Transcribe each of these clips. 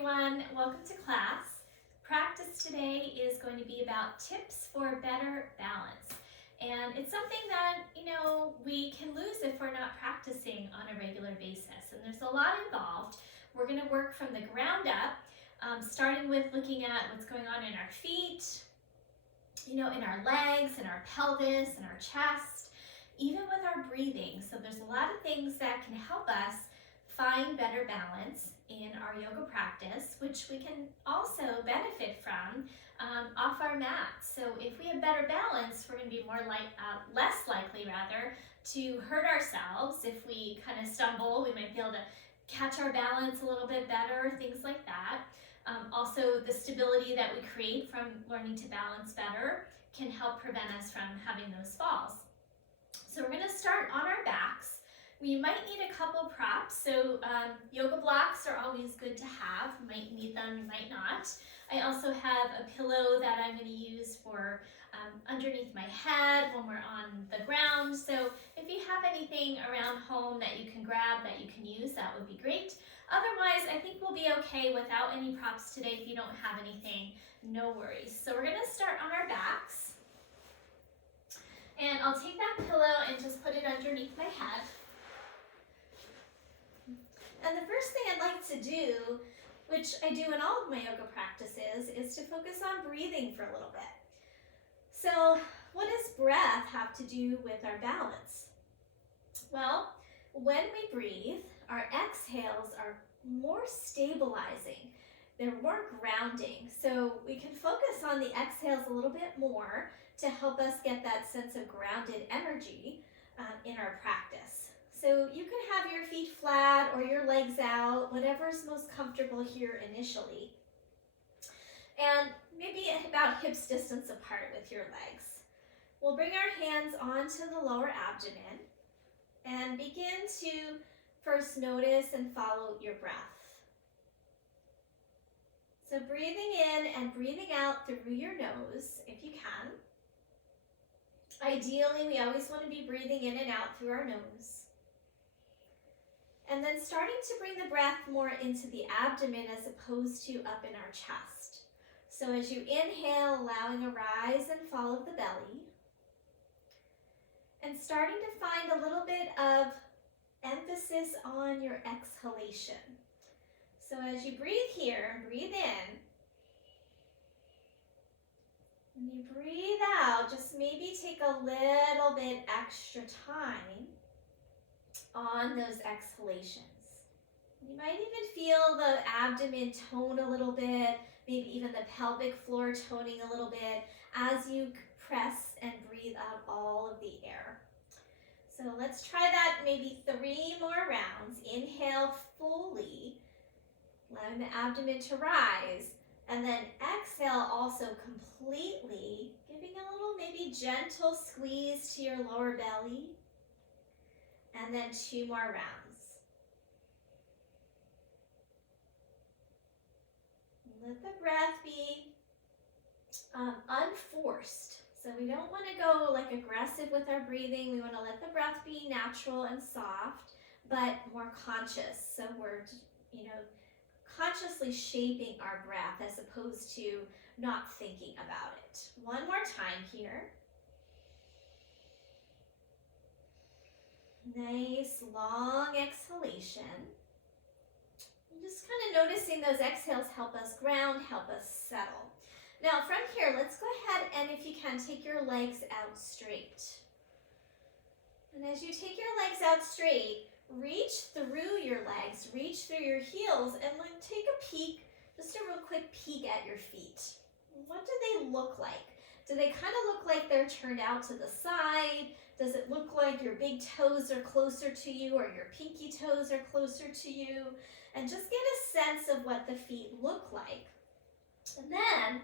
everyone, welcome to class. Practice today is going to be about tips for better balance. And it's something that, we can lose if we're not practicing on a regular basis. And there's a lot involved. We're going to work from the ground up, starting with looking at what's going on in our feet, in our legs, in our pelvis, in our chest, even with our breathing. So there's a lot of things that can help us find better balance in our yoga practice, which we can also benefit from off our mat. So if we have better balance, we're going to be less likely to hurt ourselves. If we kind of stumble, we might be able to catch our balance a little bit better, things like that. Also, the stability that we create from learning to balance better can help prevent us from having those falls. So we're going to start on our backs. We might need a couple props, so yoga blocks are always good to have. You might need them, you might not. I also have a pillow that I'm going to use for underneath my head when we're on the ground. So if you have anything around home that you can grab, that you can use, that would be great. Otherwise, I think we'll be okay without any props today. If you don't have anything, no worries. So we're going to start on our backs. And I'll take that pillow and just put it underneath my head. And the first thing I'd like to do, which I do in all of my yoga practices, is to focus on breathing for a little bit. So what does breath have to do with our balance? Well, when we breathe, our exhales are more stabilizing. They're more grounding. So we can focus on the exhales a little bit more to help us get that sense of grounded energy in our practice. So you can have your feet flat or your legs out, whatever's most comfortable here initially. And maybe about hips distance apart with your legs. We'll bring our hands onto the lower abdomen and begin to first notice and follow your breath. So breathing in and breathing out through your nose, if you can. Ideally, we always want to be breathing in and out through our nose. And then starting to bring the breath more into the abdomen as opposed to up in our chest. So as you inhale, allowing a rise and fall of the belly. And starting to find a little bit of emphasis on your exhalation. So as you breathe here, breathe in. When you breathe out, just maybe take a little bit extra time on those exhalations. You might even feel the abdomen tone a little bit, maybe even the pelvic floor toning a little bit as you press and breathe out all of the air. So let's try that maybe 3 more rounds. Inhale fully, allowing the abdomen to rise, and then exhale also completely, giving a little maybe gentle squeeze to your lower belly. And then 2 more rounds. Let the breath be unforced. So we don't want to go like aggressive with our breathing. We want to let the breath be natural and soft, but more conscious. So we're, consciously shaping our breath as opposed to not thinking about it. 1 more time here. Nice long exhalation. And just kind of noticing those exhales help us ground, help us settle. Now from here, let's go ahead and if you can, take your legs out straight. And as you take your legs out straight, reach through your legs, reach through your heels, and take a peek, just a real quick peek at your feet. What do they look like? Do they kind of look like they're turned out to the side? Does it look like your big toes are closer to you or your pinky toes are closer to you? And just get a sense of what the feet look like. And then,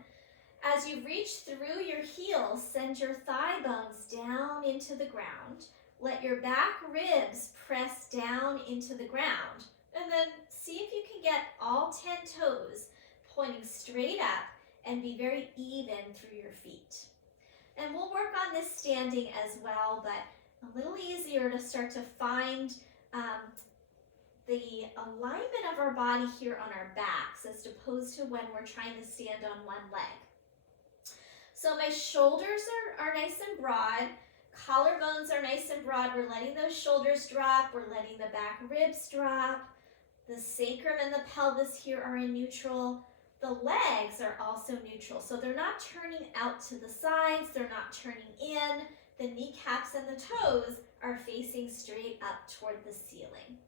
as you reach through your heels, send your thigh bones down into the ground. Let your back ribs press down into the ground. And then see if you can get all 10 toes pointing straight up and be very even through your feet. And we'll work on this standing as well, but a little easier to start to find the alignment of our body here on our backs as opposed to when we're trying to stand on one leg. So my shoulders are nice and broad, collarbones are nice and broad. We're letting those shoulders drop, we're letting the back ribs drop. The sacrum and the pelvis here are in neutral. The legs are also neutral, so they're not turning out to the sides, they're not turning in. The kneecaps and the toes are facing straight up toward the ceiling.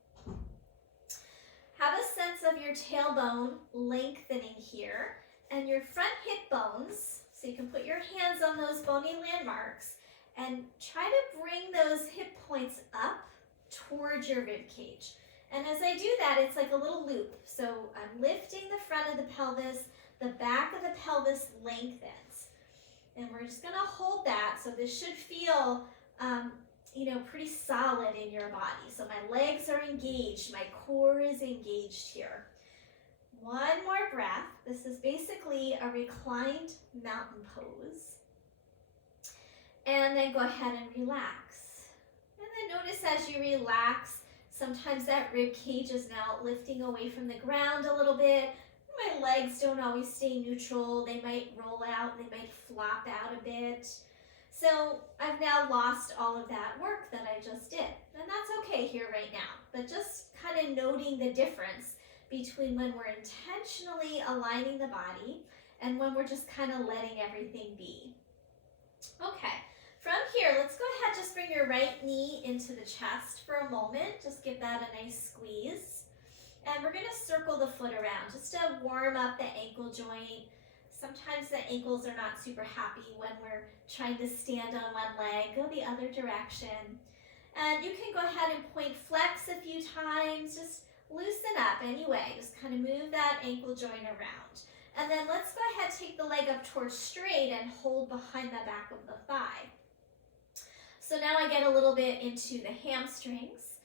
Have a sense of your tailbone lengthening here and your front hip bones, so you can put your hands on those bony landmarks and try to bring those hip points up towards your rib cage. And as I do that, it's like a little loop. So I'm lifting the front of the pelvis, the back of the pelvis lengthens. And we're just gonna hold that. So this should feel, pretty solid in your body. So my legs are engaged, my core is engaged here. One more breath. This is basically a reclined mountain pose. And then go ahead and relax. And then notice as you relax, sometimes that rib cage is now lifting away from the ground a little bit. My legs don't always stay neutral. They might roll out, they might flop out a bit. So I've now lost all of that work that I just did. And that's okay here right now, but just kind of noting the difference between when we're intentionally aligning the body and when we're just kind of letting everything be. Okay. From here, let's go ahead, just bring your right knee into the chest for a moment. Just give that a nice squeeze. And we're gonna circle the foot around just to warm up the ankle joint. Sometimes the ankles are not super happy when we're trying to stand on one leg. Go the other direction. And you can go ahead and point flex a few times. Just loosen up anyway. Just kind of move that ankle joint around. And then let's go ahead, take the leg up towards straight and hold behind the back of the thigh. So now I get a little bit into the hamstrings.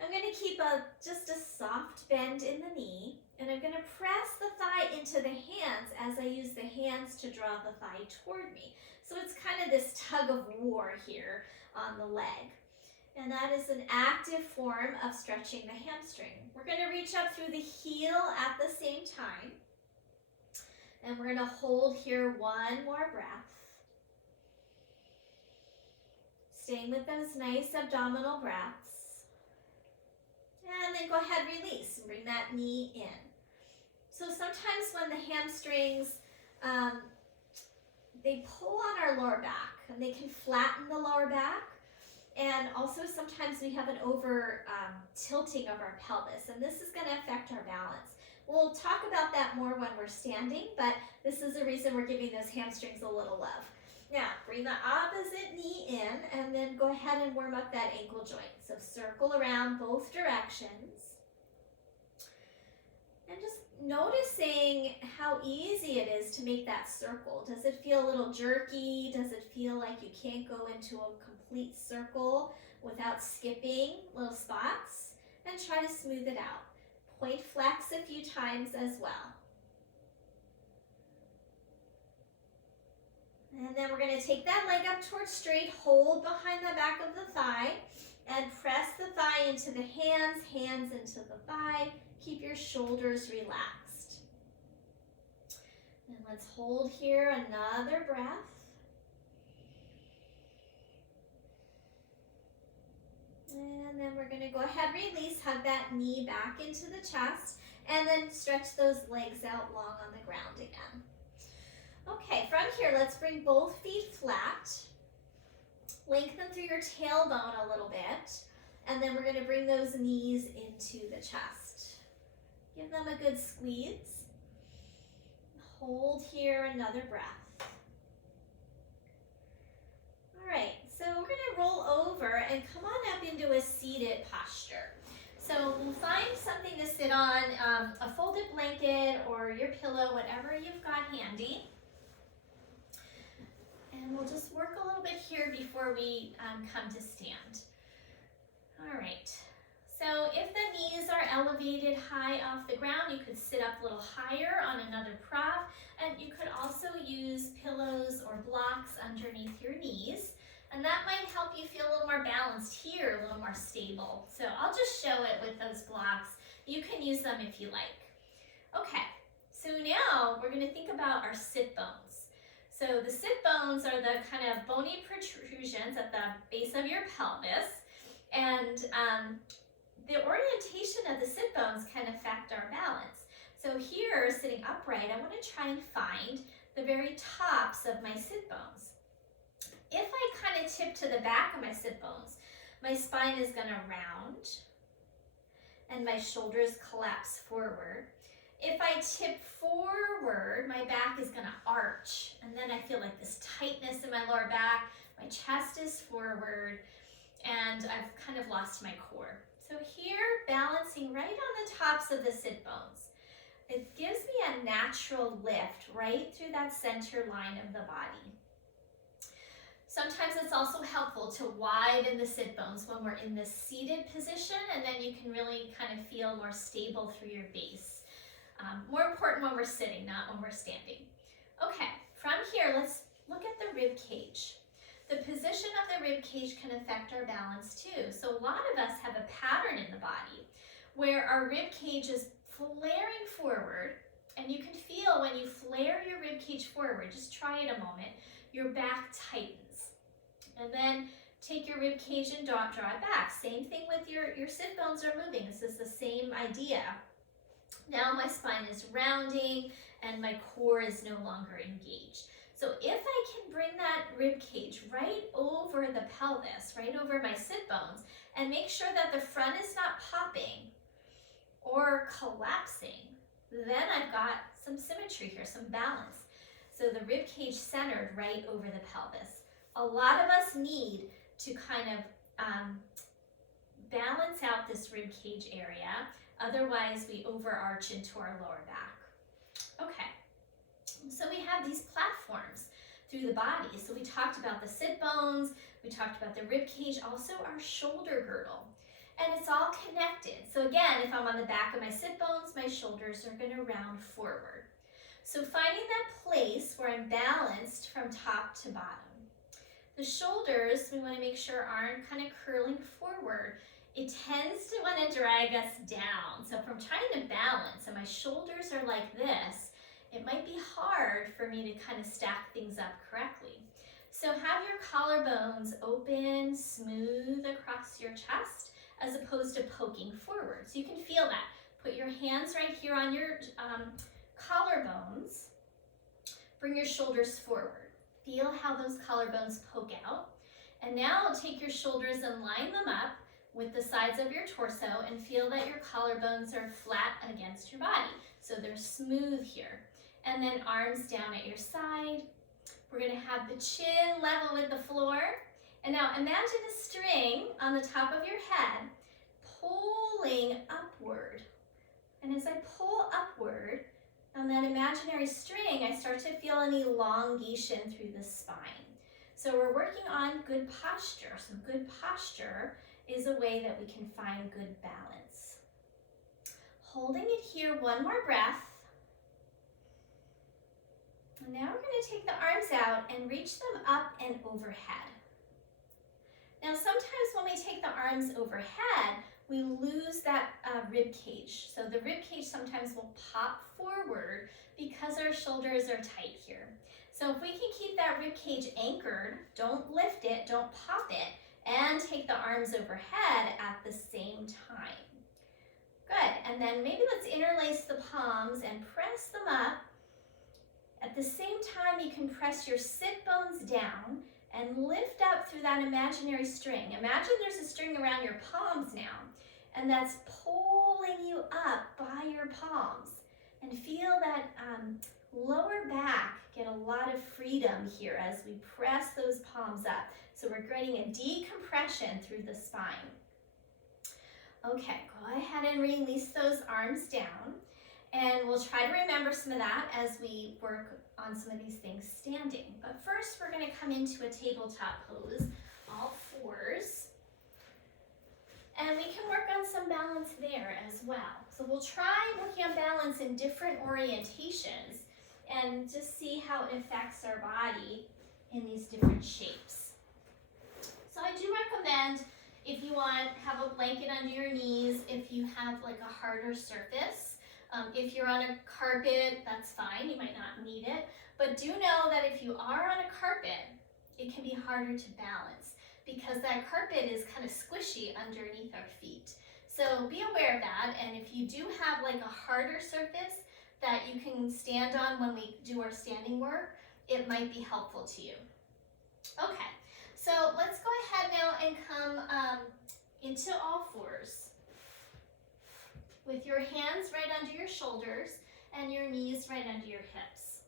I'm going to keep just a soft bend in the knee, and I'm going to press the thigh into the hands as I use the hands to draw the thigh toward me. So it's kind of this tug of war here on the leg. And that is an active form of stretching the hamstring. We're going to reach up through the heel at the same time. And we're going to hold here one more breath. Staying with those nice abdominal breaths. And then go ahead, release, and bring that knee in. So sometimes when the hamstrings, they pull on our lower back, and they can flatten the lower back. And also sometimes we have an over tilting of our pelvis, and this is going to affect our balance. We'll talk about that more when we're standing, but this is the reason we're giving those hamstrings a little love. Now, bring the opposite knee in, and then go ahead and warm up that ankle joint. So circle around both directions. And just noticing how easy it is to make that circle. Does it feel a little jerky? Does it feel like you can't go into a complete circle without skipping little spots? And try to smooth it out. Point flex a few times as well. And then we're going to take that leg up towards straight, hold behind the back of the thigh, and press the thigh into the hands, hands into the thigh. Keep your shoulders relaxed. And let's hold here another breath. And then we're going to go ahead, release, hug that knee back into the chest, and then stretch those legs out long on the ground again. Okay, from here, let's bring both feet flat. Lengthen through your tailbone a little bit, and then we're going to bring those knees into the chest. Give them a good squeeze. Hold here another breath. All right, so we're going to roll over and come on up into a seated posture. So we'll find something to sit on, a folded blanket or your pillow, whatever you've got handy. And we'll just work a little bit here before we come to stand. All right, so if the knees are elevated high off the ground, you could sit up a little higher on another prop, and you could also use pillows or blocks underneath your knees, and that might help you feel a little more balanced here, a little more stable. So I'll just show it with those blocks. You can use them if you like. Okay, so now we're going to think about our sit bones. So the sit bones are the kind of bony protrusions at the base of your pelvis, and the orientation of the sit bones can affect our balance. So here, sitting upright, I want to try and find the very tops of my sit bones. If I kind of tip to the back of my sit bones, my spine is going to round and my shoulders collapse forward. If I tip forward, my back is going to arch, and then I feel like this tightness in my lower back, my chest is forward, and I've kind of lost my core. So here, balancing right on the tops of the sit bones, it gives me a natural lift right through that center line of the body. Sometimes it's also helpful to widen the sit bones when we're in this seated position, and then you can really kind of feel more stable through your base. More important when we're sitting, not when we're standing. Okay, from here, let's look at the rib cage. The position of the rib cage can affect our balance too. So a lot of us have a pattern in the body where our rib cage is flaring forward, and you can feel when you flare your rib cage forward, just try it a moment, your back tightens. And then take your rib cage and draw it back. Same thing with your sit bones are moving. This is the same idea. Now my spine is rounding and my core is no longer engaged. So if I can bring that rib cage right over the pelvis, right over my sit bones, and make sure that the front is not popping or collapsing, then I've got some symmetry here, some balance. So the rib cage centered right over the pelvis. A lot of us need to kind of balance out this rib cage area. Otherwise, we overarch into our lower back. Okay, so we have these platforms through the body. So we talked about the sit bones, we talked about the rib cage, also our shoulder girdle. And it's all connected. So again, if I'm on the back of my sit bones, my shoulders are going to round forward. So finding that place where I'm balanced from top to bottom. The shoulders, we want to make sure aren't kind of curling forward. It tends to want to drag us down. So if I'm trying to balance and my shoulders are like this, it might be hard for me to kind of stack things up correctly. So have your collarbones open, smooth across your chest, as opposed to poking forward. So you can feel that. Put your hands right here on your collarbones. Bring your shoulders forward. Feel how those collarbones poke out. And now take your shoulders and line them up with the sides of your torso and feel that your collarbones are flat against your body. So they're smooth here. And then arms down at your side. We're going to have the chin level with the floor. And now imagine a string on the top of your head pulling upward. And as I pull upward on that imaginary string, I start to feel an elongation through the spine. So we're working on good posture. So good posture is a way that we can find good balance. Holding it here, one more breath. And now we're going to take the arms out and reach them up and overhead. Now sometimes when we take the arms overhead, we lose that rib cage. So the rib cage sometimes will pop forward because our shoulders are tight here. So if we can keep that rib cage anchored, don't lift it, don't pop it, and take the arms overhead at the same time. Good, and then maybe let's interlace the palms and press them up. At the same time, you can press your sit bones down and lift up through that imaginary string. Imagine there's a string around your palms now, and that's pulling you up by your palms. And feel that lower back get a lot of freedom here as we press those palms up. So we're creating a decompression through the spine. Okay, go ahead and release those arms down. And we'll try to remember some of that as we work on some of these things standing. But first, we're going to come into a tabletop pose, all fours. And we can work on some balance there as well. So we'll try working on balance in different orientations and just see how it affects our body in these different shapes. So I do recommend, If you want, have a blanket under your knees if you have like a harder surface. If you're on a carpet, that's fine, you might not need it. But do know that if you are on a carpet, it can be harder to balance because that carpet is kind of squishy underneath our feet. So be aware of that, and if you do have like a harder surface that you can stand on when we do our standing work, it might be helpful to you. Okay, so let's go ahead now and come into all fours with your hands right under your shoulders and your knees right under your hips.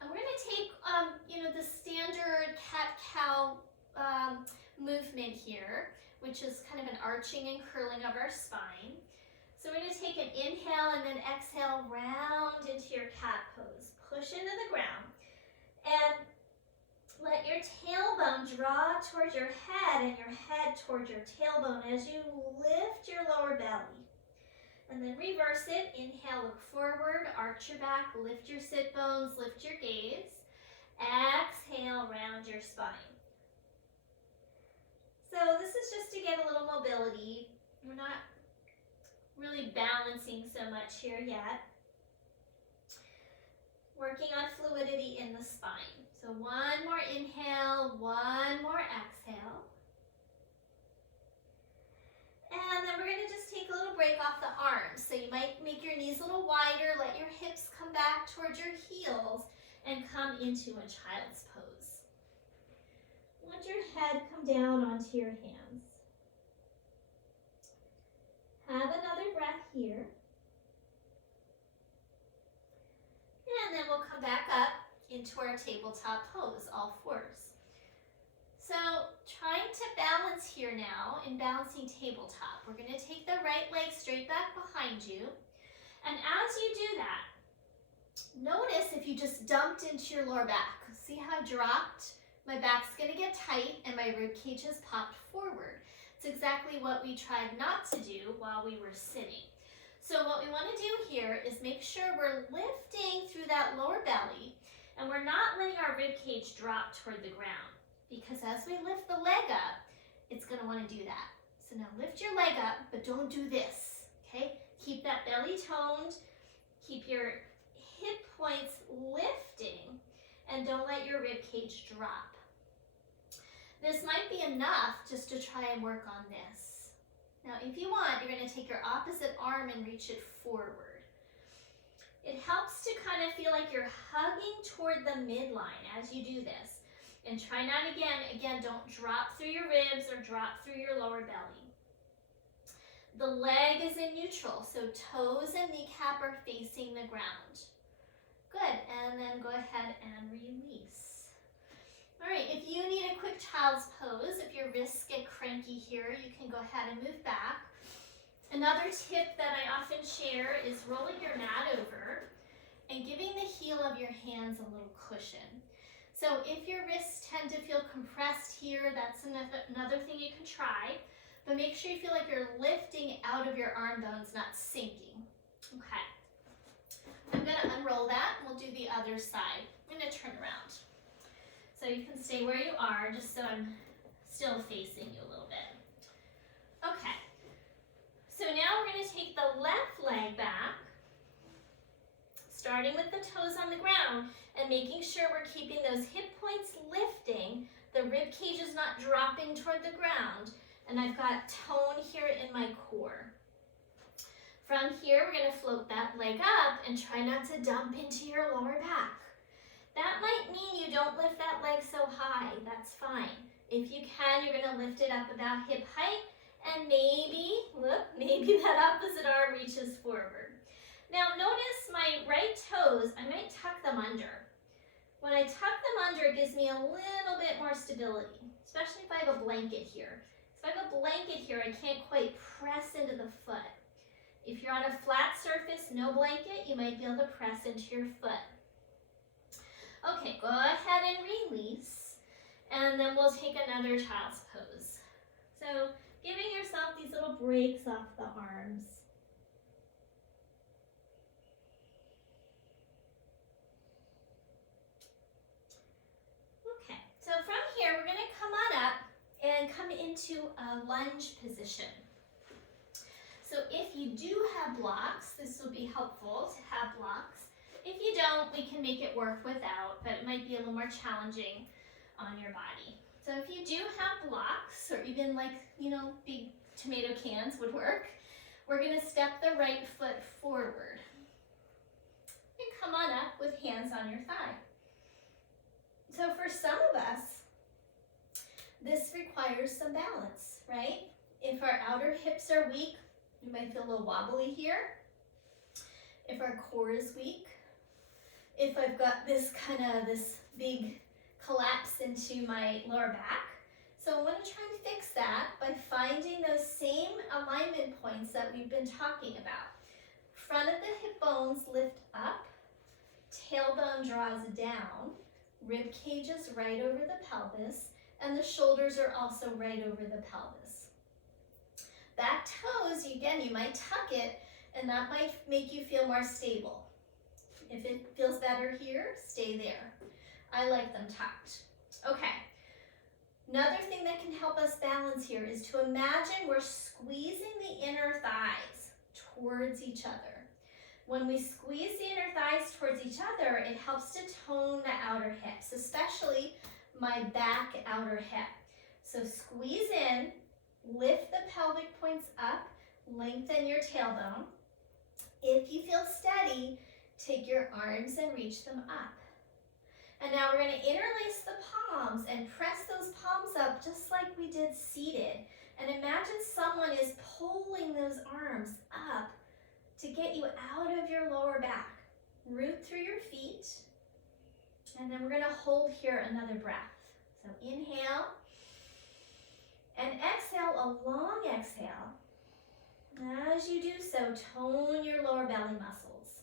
And we're going to take, the standard cat-cow movement here, which is kind of an arching and curling of our spine. So we're going to take an inhale and then exhale round into your cat pose. Push into the ground and let your tailbone draw towards your head and your head towards your tailbone as you lift your lower belly. And then reverse it. Inhale, look forward, arch your back, lift your sit bones, lift your gaze. Exhale, round your spine. So this is just to get a little mobility. We're not really balancing so much here yet. Working on fluidity in the spine. So one more inhale, one more exhale. And then we're going to just take a little break off the arms. So you might make your knees a little wider, let your hips come back towards your heels, and come into a child's pose. Let your head come down onto your hands. Have another breath here. And then we'll come back up into our tabletop pose, all fours. So trying to balance here now in balancing tabletop. We're going to take the right leg straight back behind you. And as you do that, notice if you just dumped into your lower back. See how I dropped? My back's going to get tight and my rib cage has popped forward. It's exactly what we tried not to do while we were sitting. So what we want to do here is make sure we're lifting through that lower belly and we're not letting our rib cage drop toward the ground, because as we lift the leg up, it's going to want to do that. So now lift your leg up, but don't do this, okay? Keep that belly toned, keep your hip points lifting, and don't let your rib cage drop. This might be enough just to try and work on this. Now, if you want, you're going to take your opposite arm and reach it forward. It helps to kind of feel like you're hugging toward the midline as you do this. And try not again, don't drop through your ribs or drop through your lower belly. The leg is in neutral, so toes and kneecap are facing the ground. Good, and then go ahead and release. All right, if you need a quick child's pose, if your wrists get cranky here, you can go ahead and move back. Another tip that I often share is rolling your mat over and giving the heel of your hands a little cushion. So if your wrists tend to feel compressed here, that's another thing you can try. But make sure you feel like you're lifting out of your arm bones, not sinking. Okay. I'm going to unroll that and we'll do the other side. I'm going to turn around. So you can stay where you are, just so I'm still facing you a little bit. Okay. So now we're going to take the left leg back, starting with the toes on the ground and making sure we're keeping those hip points lifting. The rib cage is not dropping toward the ground, and I've got tone here in my core. From here, we're going to float that leg up and try not to dump into your lower back. That might mean you don't lift that leg so high. That's fine. If you can, you're going to lift it up about hip height, and maybe that opposite arm reaches forward. Now notice my right toes, I might tuck them under. When I tuck them under, it gives me a little bit more stability, especially if I have a blanket here. If I have a blanket here, I can't quite press into the foot. If you're on a flat surface, no blanket, you might be able to press into your foot. Okay, go ahead and release, and then we'll take another child's pose. So giving yourself these little breaks off the arms. Okay, so from here, we're going to come on up and come into into a lunge position. So if you do have blocks, this will be helpful to have blocks. If you don't, we can make it work without, but it might be a little more challenging on your body. So if you do have blocks, or even like, big tomato cans would work, we're gonna step the right foot forward. And come on up with hands on your thigh. So for some of us, this requires some balance, right? If our outer hips are weak, you might feel a little wobbly here. If our core is weak, if I've got this big collapse into my lower back. So I'm going to try and fix that by finding those same alignment points that we've been talking about. Front of the hip bones lift up, tailbone draws down, rib cage is right over the pelvis, and the shoulders are also right over the pelvis. Back toes, again, you might tuck it, and that might make you feel more stable. If it feels better here, stay there. I like them tucked. Okay. Another thing that can help us balance here is to imagine we're squeezing the inner thighs towards each other. When we squeeze the inner thighs towards each other, it helps to tone the outer hips, especially my back outer hip. So squeeze in, lift the pelvic points up, lengthen your tailbone. If you feel steady, take your arms and reach them up. And now we're going to interlace the palms and press those palms up just like we did seated. And imagine someone is pulling those arms up to get you out of your lower back. Root through your feet. And then we're going to hold here another breath. So inhale. And exhale, a long exhale. As you do so, tone your lower belly muscles.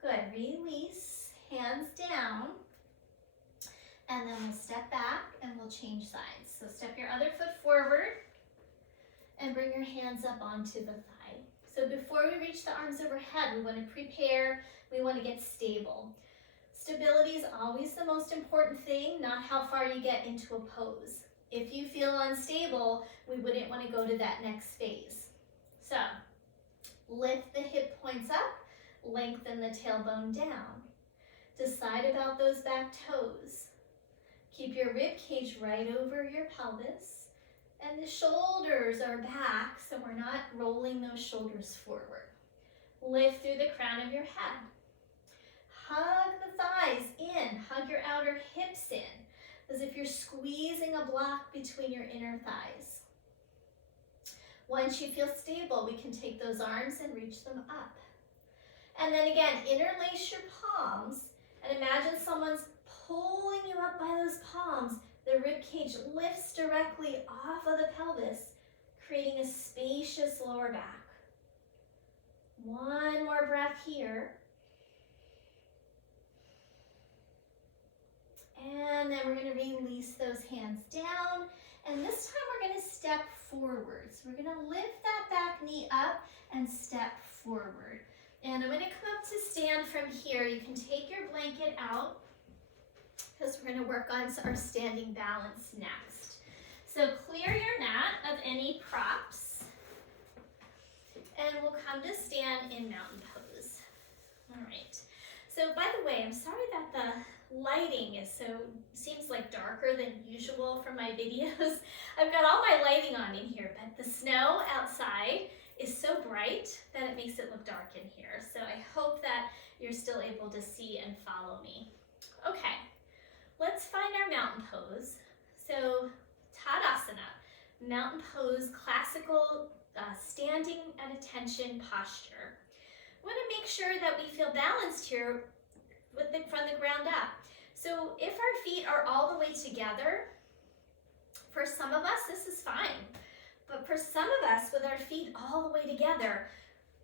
Good. Release. Hands down, and then we'll step back and we'll change sides. So step your other foot forward and bring your hands up onto the thigh. So before we reach the arms overhead, we want to prepare, we want to get stable. Stability is always the most important thing, not how far you get into a pose. If you feel unstable, we wouldn't want to go to that next phase. So lift the hip points up, lengthen the tailbone down. Decide about those back toes. Keep your rib cage right over your pelvis, and the shoulders are back, so we're not rolling those shoulders forward. Lift through the crown of your head. Hug the thighs in, hug your outer hips in, as if you're squeezing a block between your inner thighs. Once you feel stable, we can take those arms and reach them up. And then again, interlace your palms. And imagine someone's pulling you up by those palms. The rib cage lifts directly off of the pelvis, creating a spacious lower back. One more breath here. And then we're going to release those hands down. And this time we're going to step forward. So we're going to lift that back knee up and step forward. And I'm going to come up to stand from here. You can take your blanket out because we're going to work on our standing balance next. So clear your mat of any props. And we'll come to stand in mountain pose. All right. So by the way, I'm sorry that the lighting seems like darker than usual for my videos. I've got all my lighting on in here, but the snow outside is so bright that it makes it look dark in here. So I hope that you're still able to see and follow me. Okay, let's find our mountain pose. So Tadasana, mountain pose, classical standing at attention posture. We want to make sure that we feel balanced here from the ground up. So if our feet are all the way together, for some of us this is fine. But for some of us, with our feet all the way together,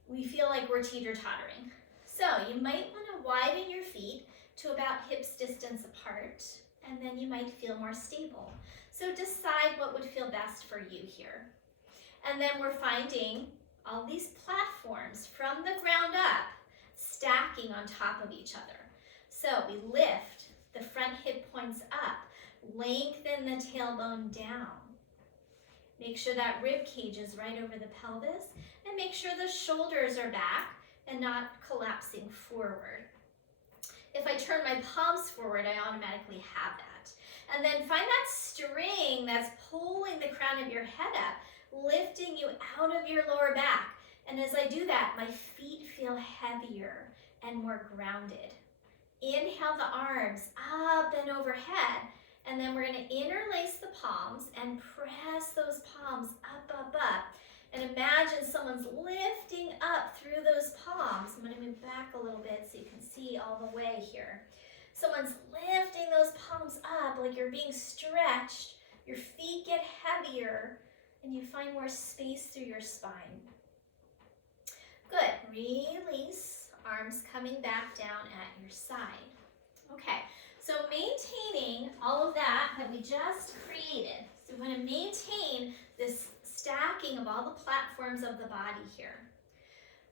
we feel like we're teeter-tottering. So you might want to widen your feet to about hips distance apart, and then you might feel more stable. So decide what would feel best for you here. And then we're finding all these platforms from the ground up, stacking on top of each other. So we lift the front hip points up, Lengthen the tailbone down. Make sure that rib cage is right over the pelvis, and make sure the shoulders are back and not collapsing forward. If I turn my palms forward, I automatically have that. And then find that string that's pulling the crown of your head up, lifting you out of your lower back. And as I do that, my feet feel heavier and more grounded. Inhale the arms up and overhead. And then we're going to interlace the palms and press those palms up, up, up. And imagine someone's lifting up through those palms. I'm going to move back a little bit so you can see all the way here. Someone's lifting those palms up like you're being stretched. Your feet get heavier and you find more space through your spine. Good. Release. Arms coming back down at your side. Okay. So maintaining all of that we just created. So we want to maintain this stacking of all the platforms of the body here.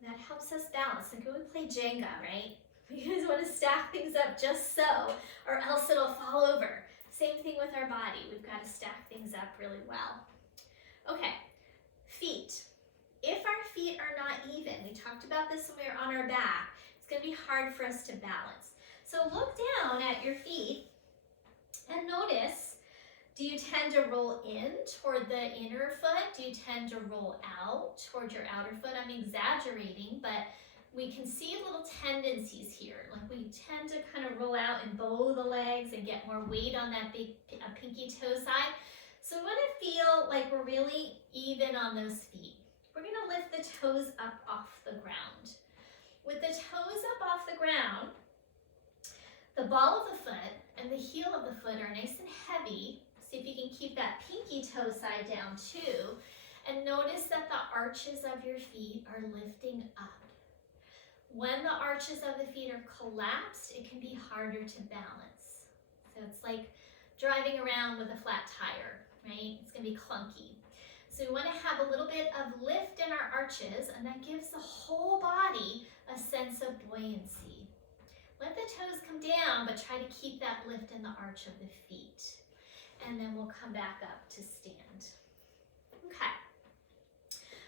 And that helps us balance. Like when we play Jenga, right? We just want to stack things up just so, or else it'll fall over. Same thing with our body. We've got to stack things up really well. Okay, feet. If our feet are not even, we talked about this when we were on our back, it's going to be hard for us to balance. So look down at your feet and notice, do you tend to roll in toward the inner foot? Do you tend to roll out toward your outer foot? I'm exaggerating, but we can see little tendencies here. Like we tend to kind of roll out and bow the legs and get more weight on that big pinky toe side. So we want to feel like we're really even on those feet. We're going to lift the toes up off the ground. With the toes up off the ground, the ball of the foot and the heel of the foot are nice and heavy. See if you can keep that pinky toe side down too. And notice that the arches of your feet are lifting up. When the arches of the feet are collapsed, it can be harder to balance. So it's like driving around with a flat tire, right? It's going to be clunky. So we want to have a little bit of lift in our arches, and that gives the whole body a sense of buoyancy. Let the toes come down, but try to keep that lift in the arch of the feet. And then we'll come back up to stand. Okay.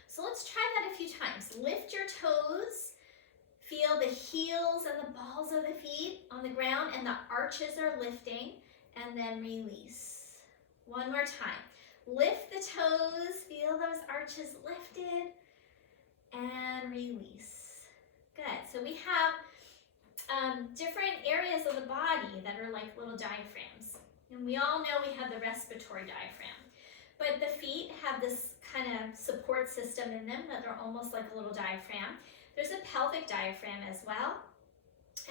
So let's try that a few times. Lift your toes. Feel the heels and the balls of the feet on the ground, and the arches are lifting. And then release. One more time. Lift the toes. Feel those arches lifted. And release. Good. So we have different areas of the body that are like little diaphragms. And we all know we have the respiratory diaphragm. But the feet have this kind of support system in them that are almost like a little diaphragm. There's a pelvic diaphragm as well.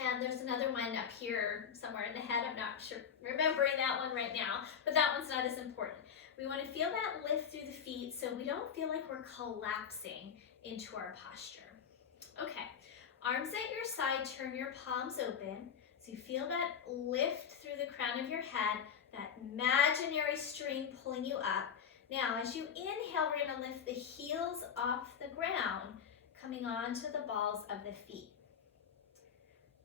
And there's another one up here somewhere in the head. I'm not sure remembering that one right now, but that one's not as important. We want to feel that lift through the feet so we don't feel like we're collapsing into our posture. Okay. Arms at your side, turn your palms open. So you feel that lift through the crown of your head, that imaginary string pulling you up. Now, as you inhale, we're going to lift the heels off the ground, coming onto the balls of the feet.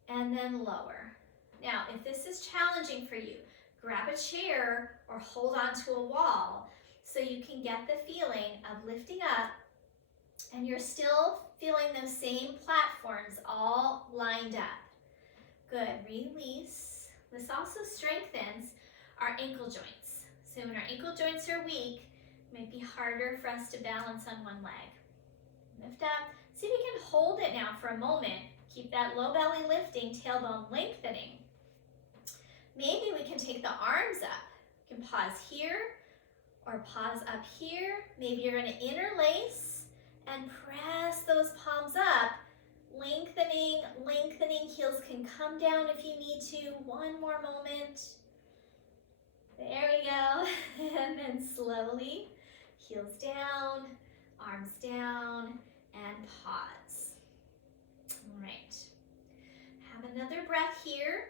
And then lower. Now, if this is challenging for you, grab a chair or hold onto a wall so you can get the feeling of lifting up and you're still feeling those same platforms all lined up. Good, release. This also strengthens our ankle joints. So when our ankle joints are weak, it might be harder for us to balance on one leg. Lift up. See if we can hold it now for a moment. Keep that low belly lifting, tailbone lengthening. Maybe we can take the arms up. You can pause here or pause up here. Maybe you're going to interlace and press those palms up. Lengthening, lengthening. Heels can come down if you need to. One more moment. There we go. And then slowly, heels down, arms down, and pause. All right. Have another breath here.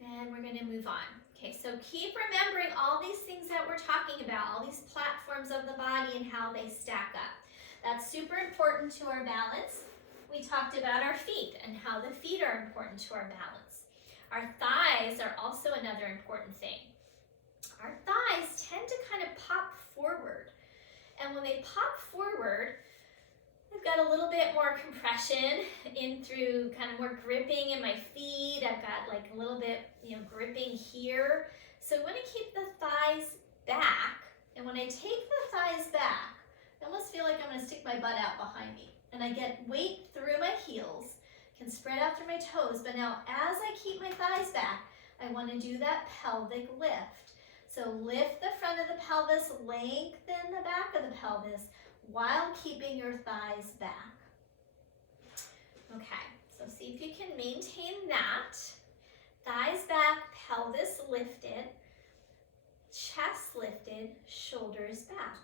And we're going to move on. Okay, so keep remembering all these things that we're talking about, all these platforms of the body and how they stack up. That's super important to our balance. We talked about our feet and how the feet are important to our balance. Our thighs are also another important thing. Our thighs tend to kind of pop forward. And when they pop forward, I've got a little bit more compression in through kind of more gripping in my feet. I've got like a little bit, gripping here. So I want to keep the thighs back. And when I take the thighs back, I almost feel like I'm going to stick my butt out behind me. And I get weight through my heels, can spread out through my toes. But now as I keep my thighs back, I want to do that pelvic lift. So lift the front of the pelvis, lengthen the back of the pelvis while keeping your thighs back. Okay, so see if you can maintain that. Thighs back, pelvis lifted, chest lifted, shoulders back.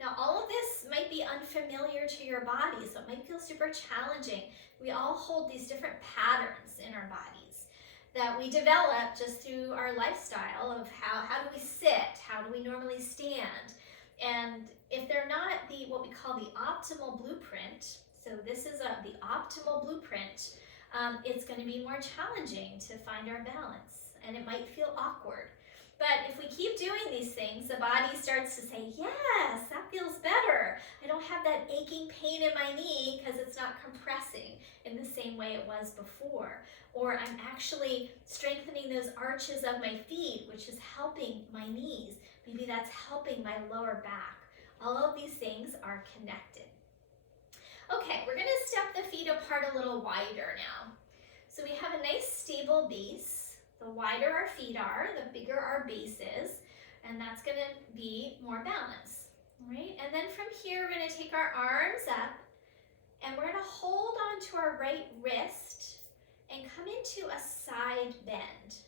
Now all of this might be unfamiliar to your body, so it might feel super challenging. We all hold these different patterns in our bodies that we develop just through our lifestyle of how do we sit, how do we normally stand. And if they're not what we call the optimal blueprint, so this is the optimal blueprint, it's going to be more challenging to find our balance, and it might feel awkward. But if we keep doing these things, the body starts to say, yes, that feels better. I don't have that aching pain in my knee because it's not compressing in the same way it was before. Or I'm actually strengthening those arches of my feet, which is helping my knees. Maybe that's helping my lower back. All of these things are connected. Okay, we're going to step the feet apart a little wider now. So we have a nice stable base. The wider our feet are, the bigger our base is, and that's going to be more balance, right? And then from here, we're going to take our arms up, and we're going to hold on to our right wrist and come into a side bend.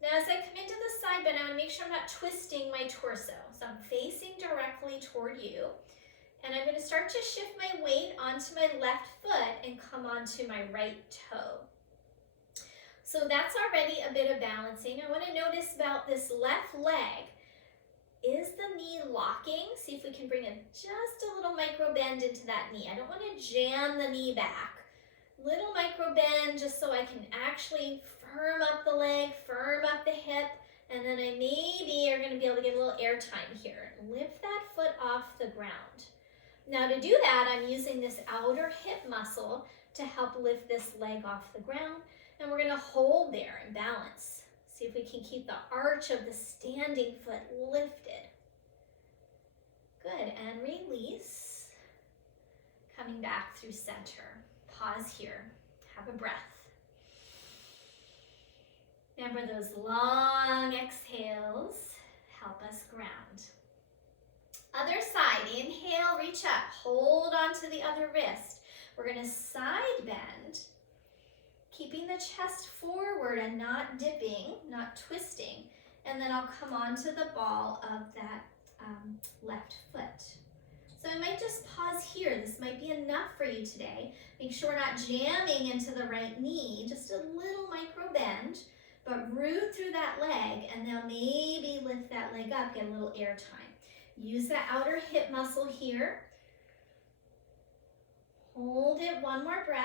Now, as I come into the side bend, I want to make sure I'm not twisting my torso. So I'm facing directly toward you, and I'm going to start to shift my weight onto my left foot and come onto my right toe. So that's already a bit of balancing. I want to notice about this left leg. Is the knee locking? See if we can bring in just a little micro bend into that knee. I don't want to jam the knee back. Little micro bend just so I can actually firm up the leg, firm up the hip, and then I maybe are going to be able to get a little air time here. Lift that foot off the ground. Now to do that, I'm using this outer hip muscle to help lift this leg off the ground. And we're going to hold there and balance. See if we can keep the arch of the standing foot lifted. Good, and release. Coming back through center. Pause here. Have a breath. Remember those long exhales help us ground. Other side, inhale, reach up. Hold on to the other wrist. We're going to side bend, keeping the chest forward and not dipping, not twisting, and then I'll come onto the ball of that left foot. So I might just pause here. This might be enough for you today. Make sure we're not jamming into the right knee, just a little micro bend, but root through that leg, and now maybe lift that leg up, get a little air time. Use the outer hip muscle here. Hold it, one more breath.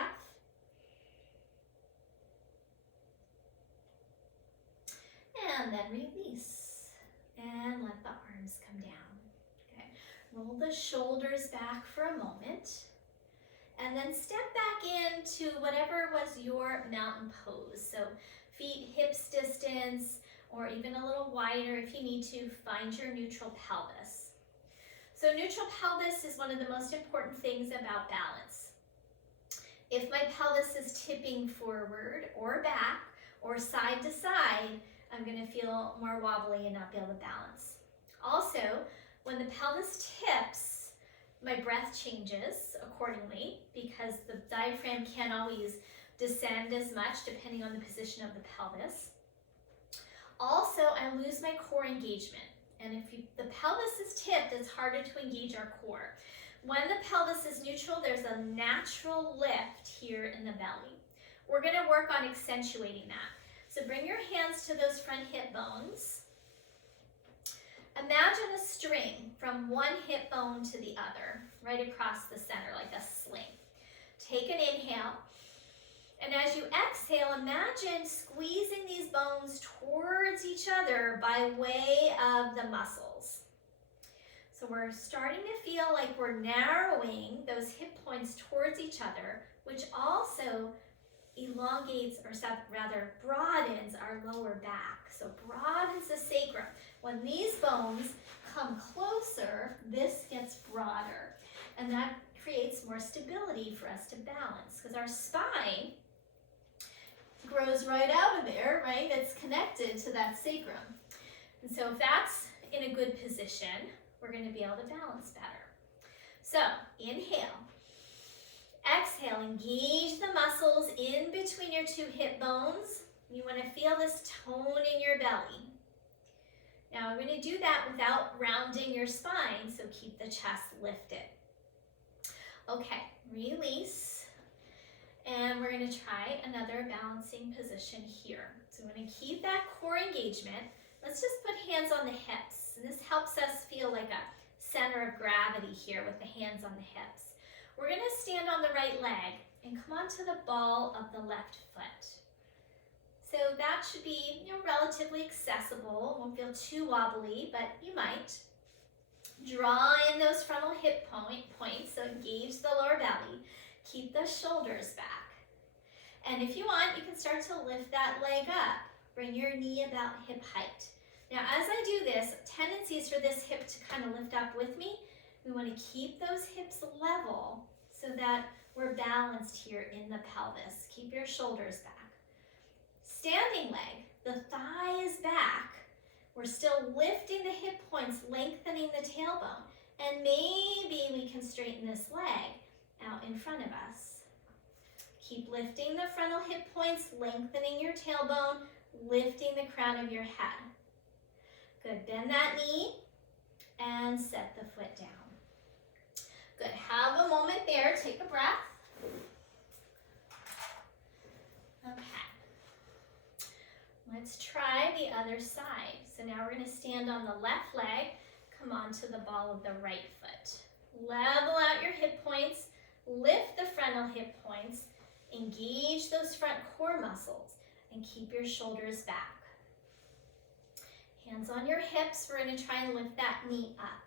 And then release, and let the arms come down. Okay. Roll the shoulders back for a moment, and then step back into whatever was your mountain pose. So feet hips distance, or even a little wider if you need to. Find your neutral pelvis. So neutral pelvis is one of the most important things about balance. If my pelvis is tipping forward or back or side to side, I'm going to feel more wobbly and not be able to balance. Also, when the pelvis tips, my breath changes accordingly because the diaphragm can't always descend as much depending on the position of the pelvis. Also, I lose my core engagement. And if the pelvis is tipped, it's harder to engage our core. When the pelvis is neutral, there's a natural lift here in the belly. We're going to work on accentuating that. So bring your hands to those front hip bones. Imagine a string from one hip bone to the other, right across the center like a sling. Take an inhale And as you exhale, imagine squeezing these bones towards each other by way of the muscles. So we're starting to feel like we're narrowing those hip points towards each other, which also elongates, or rather broadens our lower back. So broadens the sacrum. When these bones come closer, this gets broader. And that creates more stability for us to balance, because our spine grows right out of there, right? It's connected to that sacrum. And so if that's in a good position, we're going to be able to balance better. So inhale. Exhale, engage the muscles in between your two hip bones. You want to feel this tone in your belly. Now we're going to do that without rounding your spine, so keep the chest lifted. Okay, release. And we're going to try another balancing position here. So we're going to keep that core engagement. Let's just put hands on the hips. And this helps us feel like a center of gravity here with the hands on the hips. We're going to stand on the right leg and come onto the ball of the left foot. So that should be, relatively accessible. Won't feel too wobbly, but you might. Draw in those frontal hip points, so engage the lower belly. Keep the shoulders back. And if you want, you can start to lift that leg up. Bring your knee about hip height. Now, as I do this, tendencies for this hip to kind of lift up with me. We want to keep those hips level so that we're balanced here in the pelvis. Keep your shoulders back. Standing leg, the thigh is back. We're still lifting the hip points, lengthening the tailbone. And maybe we can straighten this leg out in front of us. Keep lifting the frontal hip points, lengthening your tailbone, lifting the crown of your head. Good, bend that knee and set the foot down. Good, have a moment there, take a breath. Okay, let's try the other side. So now we're going to stand on the left leg, come onto the ball of the right foot. Level out your hip points, lift the frontal hip points, engage those front core muscles, and keep your shoulders back. Hands on your hips, we're going to try and lift that knee up.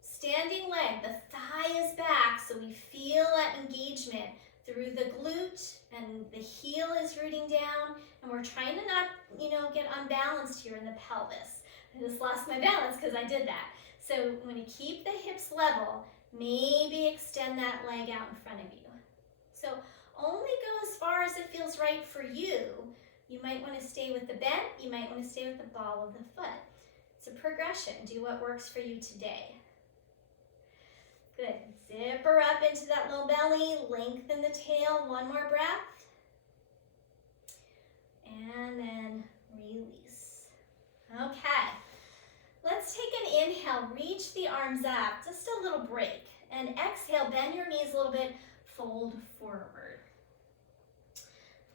Standing leg, the thigh is back, so we feel that engagement through the glute, and the heel is rooting down, and we're trying to not, get unbalanced here in the pelvis. I just lost my balance because I did that. So I'm going to keep the hips level, maybe extend that leg out in front of you. So only go as far as it feels right for you. You might want to stay with the bent, you might want to stay with the ball of the foot. It's a progression. Do what works for you today. Good. Zipper up into that low belly, lengthen the tail, one more breath. And then release. Okay. Let's take an inhale, reach the arms up, just a little break. And exhale, bend your knees a little bit, fold forward.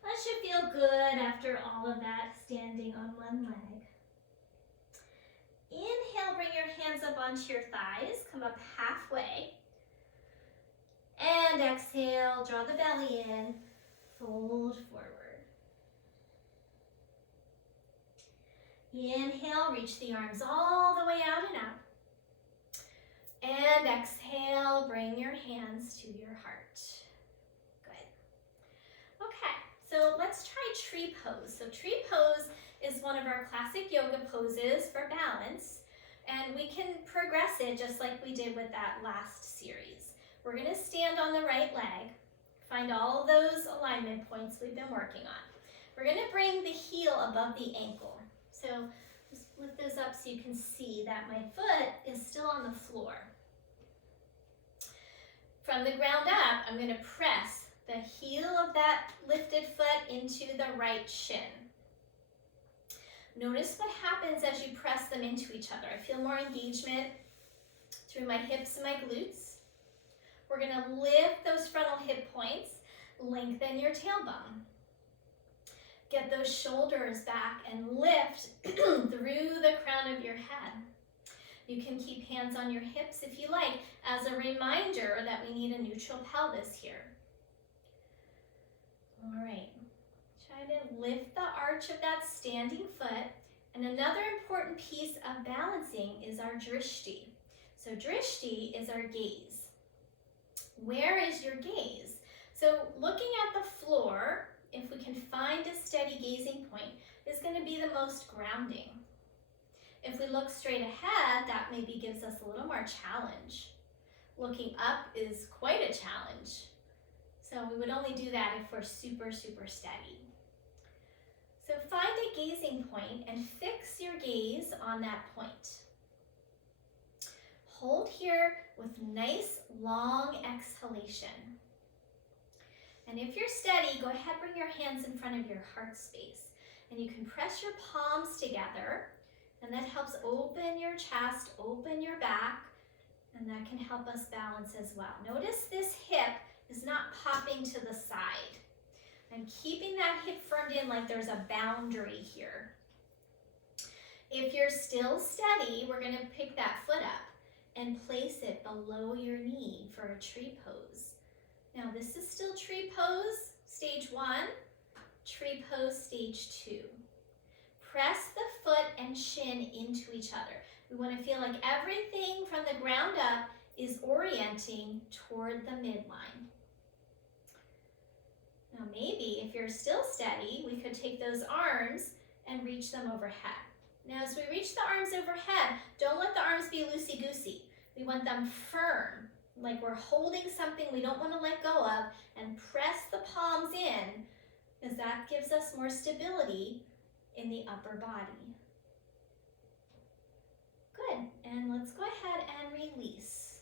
That should feel good after all of that standing on one leg. Inhale, bring your hands up onto your thighs, come up halfway. And exhale, draw the belly in, fold forward. Inhale, reach the arms all the way out and up. And exhale, bring your hands to your heart. Good. Okay, so let's try tree pose. So tree pose is one of our classic yoga poses for balance, and we can progress it just like we did with that last series. We're going to stand on the right leg, find all those alignment points we've been working on. We're going to bring the heel above the ankle. So just lift those up so you can see that my foot is still on the floor. From the ground up, I'm going to press the heel of that lifted foot into the right shin. Notice what happens as you press them into each other. I feel more engagement through my hips and my glutes. We're going to lift those frontal hip points, lengthen your tailbone. Get those shoulders back and lift through the crown of your head. You can keep hands on your hips if you like, as a reminder that we need a neutral pelvis here. All right, try to lift the arch of that standing foot. And another important piece of balancing is our drishti. So drishti is our gaze. Where is your gaze? So looking at the floor, if we can find a steady gazing point, is going to be the most grounding. If we look straight ahead, that maybe gives us a little more challenge. Looking up is quite a challenge. So we would only do that if we're super, super steady. So find a gazing point and fix your gaze on that point. Hold here with nice long exhalation. And if you're steady, go ahead, bring your hands in front of your heart space. And you can press your palms together, and that helps open your chest, open your back, and that can help us balance as well. Notice this hip is not popping to the side. I'm keeping that hip firmed in like there's a boundary here. If you're still steady, we're going to pick that foot up and place it below your knee for a tree pose. Now this is still tree pose, stage 1, tree pose, stage 2. Press the foot and shin into each other. We want to feel like everything from the ground up is orienting toward the midline. Now maybe if you're still steady, we could take those arms and reach them overhead. Now as we reach the arms overhead, don't let the arms be loosey-goosey. We want them firm, like we're holding something we don't want to let go of, and press the palms in, because that gives us more stability in the upper body. Good, and let's go ahead and release.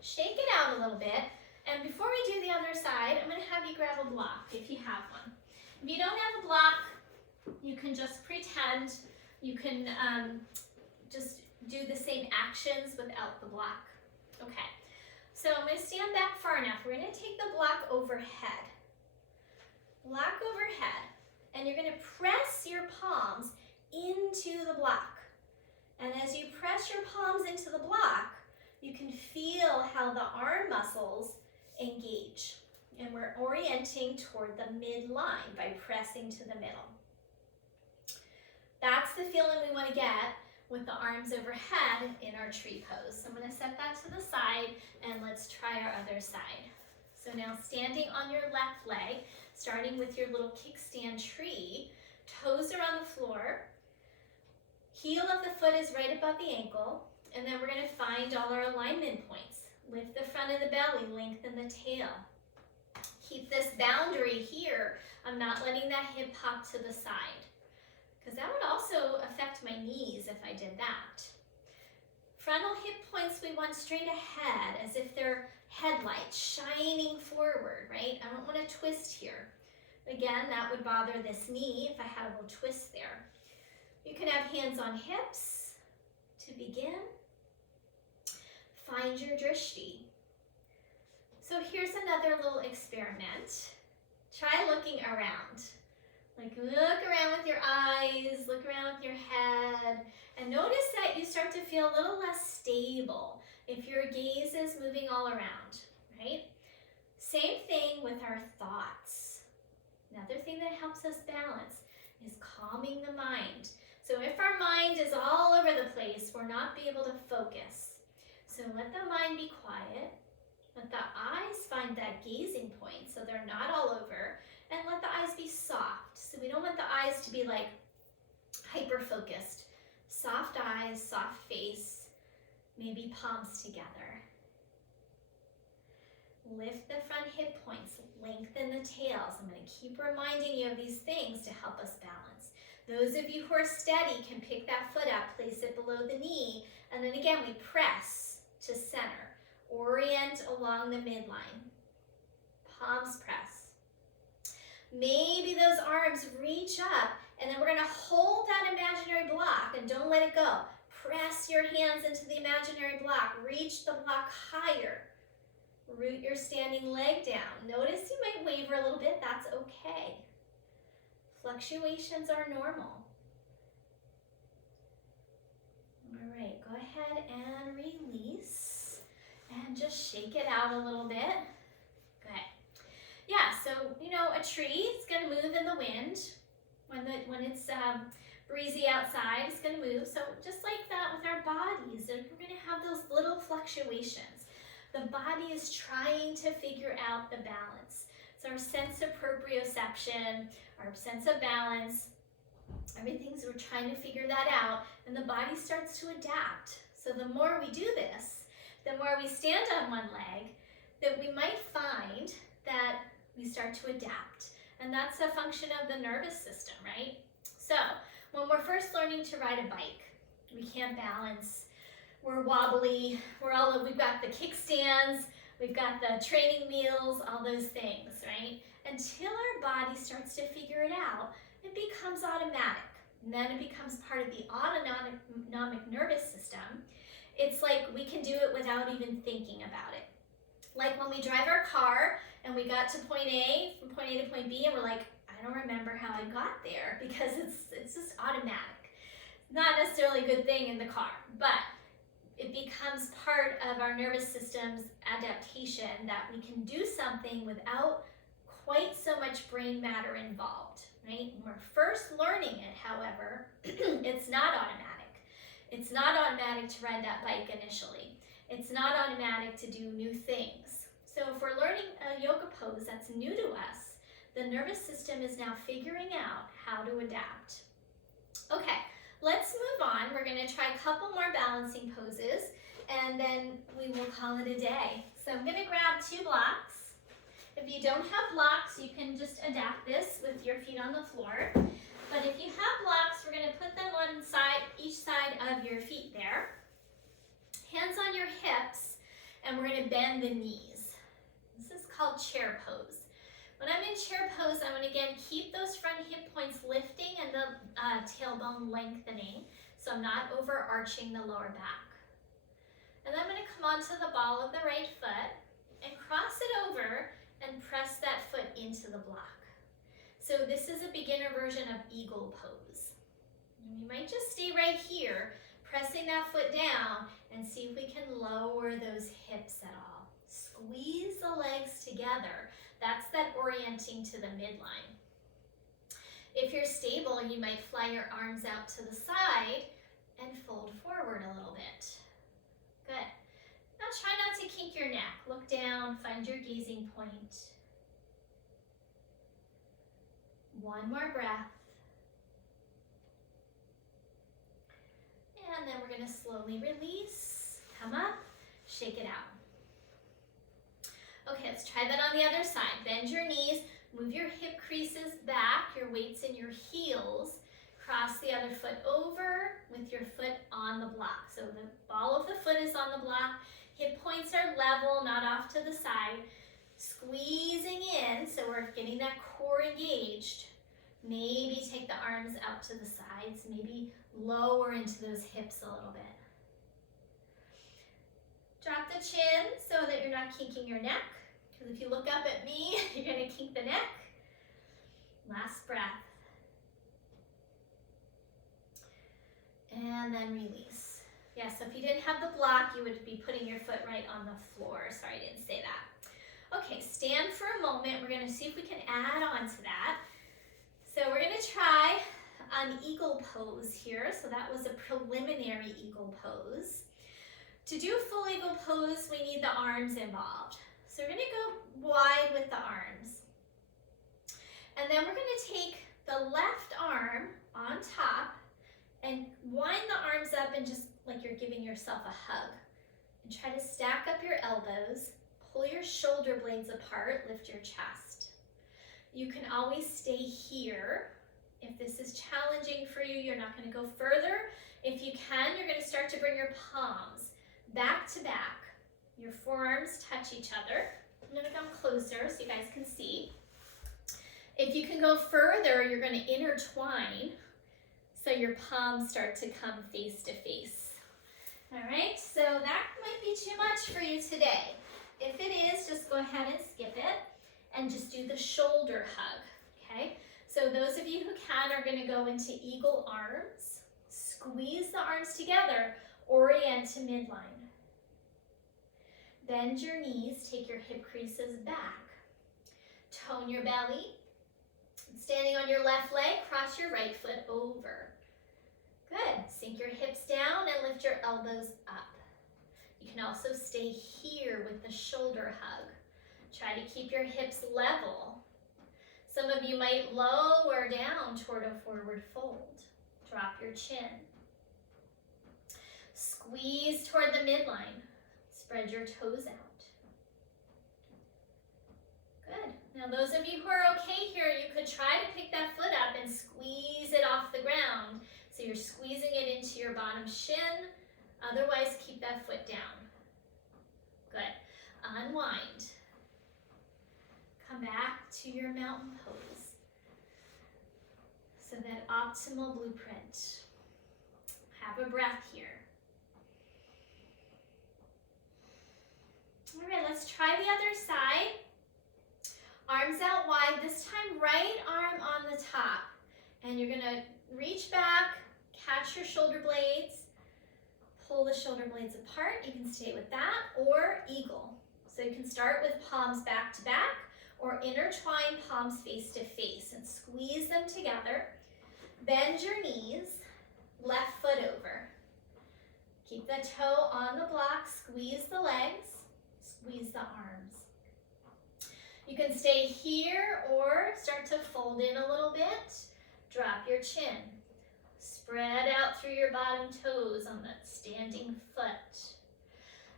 Shake it out a little bit, and before we do the other side, I'm going to have you grab a block if you have one. If you don't have a block, you can just pretend. You can just do the same actions without the block. Okay, so I'm going to stand back far enough. We're going to take the block overhead. Block overhead. And you're going to press your palms into the block. And as you press your palms into the block, you can feel how the arm muscles engage. And we're orienting toward the midline by pressing to the middle. That's the feeling we want to get with the arms overhead in our tree pose. So I'm going to set that to the side, and let's try our other side. So now standing on your left leg, starting with your little kickstand tree, toes are on the floor, heel of the foot is right above the ankle, and then we're going to find all our alignment points. Lift the front of the belly, lengthen the tail. Keep this boundary here. I'm not letting that hip pop to the side, because that would also affect my knees if I did that. Frontal hip points we want straight ahead, as if they're headlights shining forward, right? I don't want to twist here. Again, that would bother this knee if I had a little twist there. You can have hands on hips to begin. Find your drishti. So here's another little experiment. Try looking around. Like look around with your eyes, look around with your head, and notice that you start to feel a little less stable if your gaze is moving all around, right? Same thing with our thoughts. Another thing that helps us balance is calming the mind. So if our mind is all over the place, we're not be able to focus. So let the mind be quiet. Let the eyes find that gazing point so they're not all over. And let the eyes be soft. So we don't want the eyes to be like hyper-focused. Soft eyes, soft face, maybe palms together. Lift the front hip points, lengthen the tails. I'm going to keep reminding you of these things to help us balance. Those of you who are steady can pick that foot up, place it below the knee, and then again we press to center. Orient along the midline. Palms press. Maybe those arms reach up, and then we're going to hold that imaginary block and don't let it go. Press your hands into the imaginary block. Reach the block higher. Root your standing leg down. Notice you might waver a little bit. That's okay. Fluctuations are normal. All right, go ahead and release. And just shake it out a little bit. Good. Yeah, so, you know, a tree is going to move in the wind. When it's breezy outside, it's going to move. So just like that with our bodies, we're going to have those little fluctuations. The body is trying to figure out the balance. So our sense of proprioception, our sense of balance, we're trying to figure that out, and the body starts to adapt. So the more we do this, the more we stand on one leg, that we might find that we start to adapt. And that's a function of the nervous system, right? So when we're first learning to ride a bike, we can't balance, we're wobbly, we've got the kickstands, we've got the training wheels, all those things, right? Until our body starts to figure it out, it becomes automatic. And then it becomes part of the autonomic nervous system. It's like we can do it without even thinking about it. Like when we drive our car and we got to point A, from point A to point B, and we're like, I don't remember how I got there, because it's just automatic. Not necessarily a good thing in the car, but it becomes part of our nervous system's adaptation that we can do something without quite so much brain matter involved, right? When we're first learning it, however, it's not automatic. It's not automatic to ride that bike initially. It's not automatic to do new things. So if we're learning a yoga pose that's new to us, the nervous system is now figuring out how to adapt. Okay, let's move on. We're going to try a couple more balancing poses, and then we will call it a day. So I'm going to grab 2 blocks. If you don't have blocks, you can just adapt this with your feet on the floor. But if you have blocks, we're going to put them on each side of your feet there. Hands on your hips, and we're going to bend the knees. This is called chair pose. When I'm in chair pose, I'm going to again keep those front hip points lifting and the tailbone lengthening, so I'm not overarching the lower back. And then I'm going to come onto the ball of the right foot and cross it over and press that foot into the block. So this is a beginner version of eagle pose. And we might just stay right here, pressing that foot down, and see if we can lower those hips at all. Squeeze the legs together. That's that orienting to the midline. If you're stable, you might fly your arms out to the side and fold forward a little bit. Good. Now try not to kink your neck. Look down, find your gazing point. One more breath. And then we're going to slowly release. Come up, shake it out. Okay, let's try that on the other side. Bend your knees, move your hip creases back, your weight's in your heels. Cross the other foot over with your foot on the block. So the ball of the foot is on the block. Hip points are level, not off to the side. Squeezing in, so we're getting that core engaged. Maybe take the arms out to the sides, maybe lower into those hips a little bit. Drop the chin so that you're not kinking your neck, because if you look up at me, you're going to kink the neck. Last breath. And then release. Yeah, so if you didn't have the block, you would be putting your foot right on the floor. Sorry, I didn't say that. Okay, stand for a moment. We're going to see if we can add on to that. So we're going to try an eagle pose here. So that was a preliminary eagle pose. To do a full eagle pose, we need the arms involved. So we're going to go wide with the arms. And then we're going to take the left arm on top and wind the arms up and just like you're giving yourself a hug. And try to stack up your elbows, pull your shoulder blades apart, lift your chest. You can always stay here. If this is challenging for you, you're not going to go further. If you can, you're going to start to bring your palms back to back. Your forearms touch each other. I'm going to come closer so you guys can see. If you can go further, you're going to intertwine so your palms start to come face to face. All right, so that might be too much for you today. If it is, just go ahead and skip it and just do the shoulder hug, okay? So those of you who can are going to go into eagle arms. Squeeze the arms together, orient to midline. Bend your knees, take your hip creases back. Tone your belly. Standing on your left leg, cross your right foot over. Good. Sink your hips down and lift your elbows up. You can also stay here with the shoulder hug. Try to keep your hips level. Some of you might lower down toward a forward fold. Drop your chin. Squeeze toward the midline. Spread your toes out. Good. Now those of you who are okay here, you could try to pick that foot up and squeeze it off the ground. So you're squeezing it into your bottom shin. Otherwise, keep that foot down. Good. Unwind. Come back to your mountain pose. So that optimal blueprint. Have a breath here. All right, let's try the other side. Arms out wide, this time right arm on the top. And you're gonna reach back, catch your shoulder blades, pull the shoulder blades apart. You can stay with that, or eagle. So you can start with palms back to back, or intertwine palms face to face and squeeze them together. Bend your knees, left foot over. Keep the toe on the block, squeeze the legs, squeeze the arms. You can stay here or start to fold in a little bit. Drop your chin. Spread out through your bottom toes on that standing foot.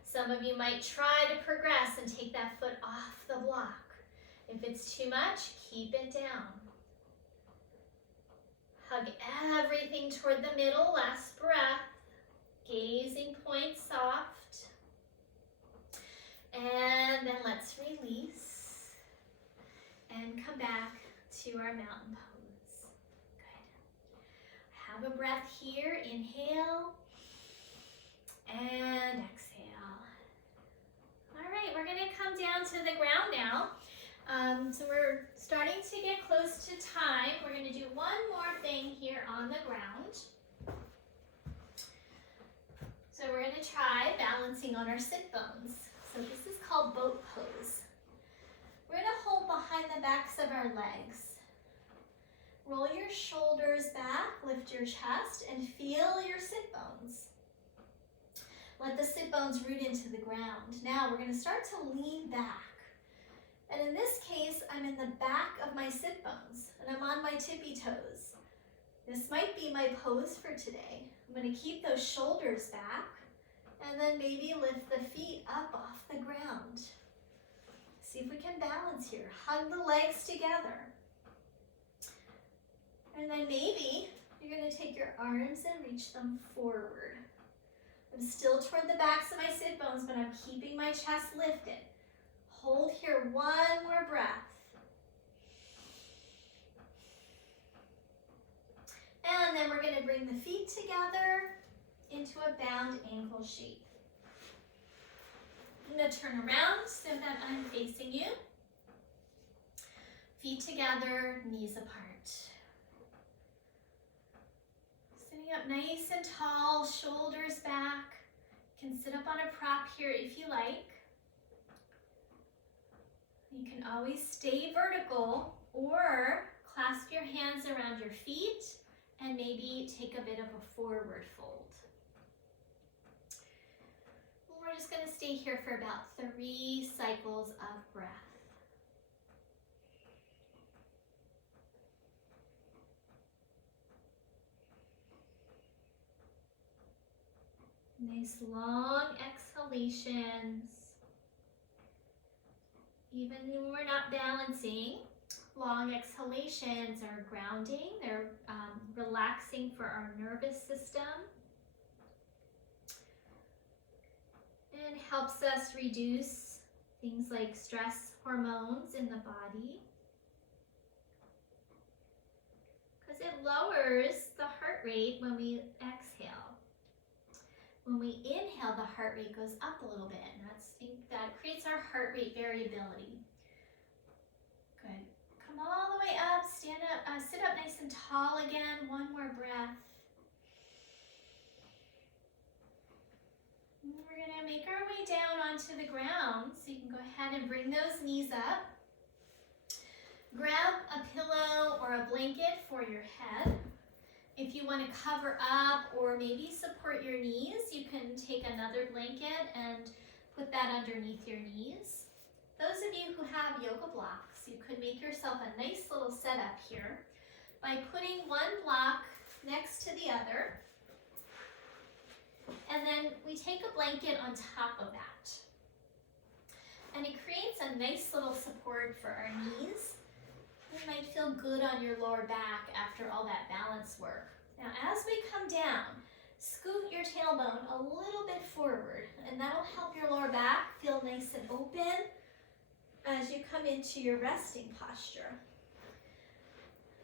Some of you might try to progress and take that foot off the block. If it's too much, keep it down. Hug everything toward the middle. Last breath. Gazing point soft. And then let's release and come back to our mountain pose. Good. Have a breath here. Inhale and exhale. All right, we're going to come down to the ground now. So we're starting to get close to time. We're going to do one more thing here on the ground. So we're going to try balancing on our sit bones. So this is called boat pose. We're going to hold behind the backs of our legs. Roll your shoulders back, lift your chest, and feel your sit bones. Let the sit bones root into the ground. Now we're going to start to lean back. And in this case, I'm in the back of my sit bones, and I'm on my tippy toes. This might be my pose for today. I'm going to keep those shoulders back, and then maybe lift the feet up off the ground. See if we can balance here. Hug the legs together. And then maybe you're going to take your arms and reach them forward. I'm still toward the backs of my sit bones, but I'm keeping my chest lifted. Hold here, one more breath. And then we're going to bring the feet together into a bound ankle shape. I'm going to turn around so that I'm facing you. Feet together, knees apart. Sitting up nice and tall, shoulders back. You can sit up on a prop here if you like. You can always stay vertical or clasp your hands around your feet and maybe take a bit of a forward fold. We're just going to stay here for about 3 cycles of breath. Nice long exhalations. Even when we're not balancing, long exhalations are grounding. They're relaxing for our nervous system. And helps us reduce things like stress hormones in the body. Because it lowers the heart rate when we exhale. When we inhale, the heart rate goes up a little bit, and that creates our heart rate variability. Good. Come all the way up, stand up, sit up nice and tall again. One more breath. And we're going to make our way down onto the ground, so you can go ahead and bring those knees up. Grab a pillow or a blanket for your head. If you want to cover up or maybe support your knees, you can take another blanket and put that underneath your knees. Those of you who have yoga blocks, you could make yourself a nice little setup here by putting one block next to the other. And then we take a blanket on top of that. And it creates a nice little support for our knees. It might feel good on your lower back after all that balance work. Now, as we come down, scoot your tailbone a little bit forward, and that'll help your lower back feel nice and open as you come into your resting posture.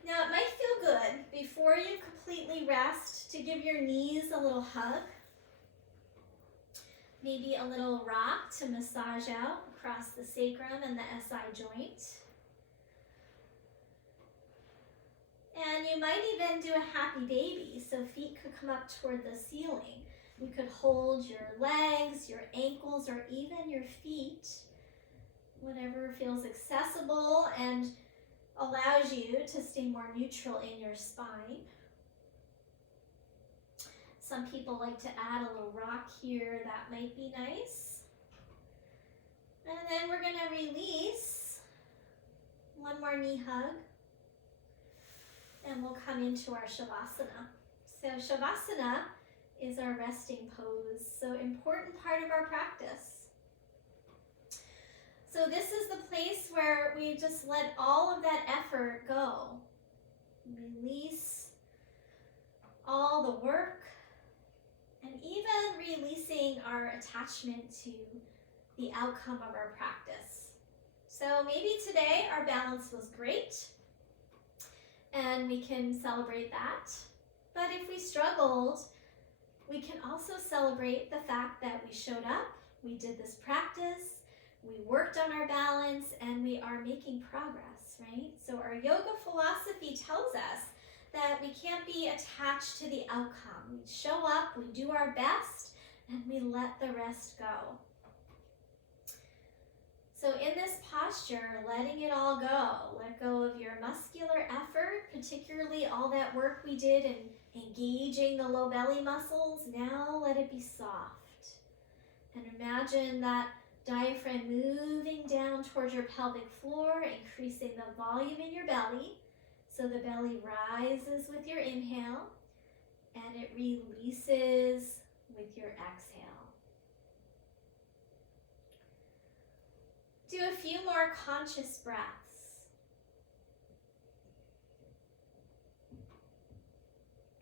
Now, it might feel good before you completely rest to give your knees a little hug. Maybe a little rock to massage out across the sacrum and the SI joint. And you might even do a happy baby, so feet could come up toward the ceiling. You could hold your legs, your ankles, or even your feet, whatever feels accessible and allows you to stay more neutral in your spine. Some people like to add a little rock here. That might be nice. And then we're going to release. One more knee hug. And we'll come into our Shavasana. So Shavasana is our resting pose, so important part of our practice. So this is the place where we just let all of that effort go. Release all the work, and even releasing our attachment to the outcome of our practice. So maybe today our balance was great, and we can celebrate that. But if we struggled, we can also celebrate the fact that we showed up, we did this practice, we worked on our balance, and we are making progress, right? So our yoga philosophy tells us that we can't be attached to the outcome. We show up, we do our best, and we let the rest go. So in this posture, letting it all go, let go of your muscular effort, particularly all that work we did in engaging the low belly muscles. Now let it be soft. And imagine that diaphragm moving down towards your pelvic floor, increasing the volume in your belly. So the belly rises with your inhale and it releases with your exhale. Do a few more conscious breaths.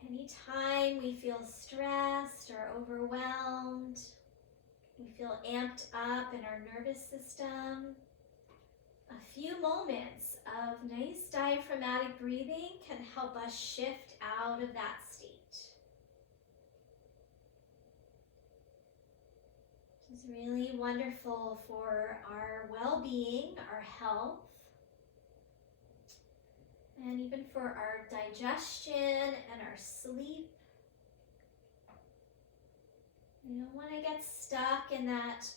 Anytime we feel stressed or overwhelmed, we feel amped up in our nervous system, a few moments of nice diaphragmatic breathing can help us shift out of that state. It's really wonderful for our well-being, our health, and even for our digestion and our sleep. You don't want to get stuck in that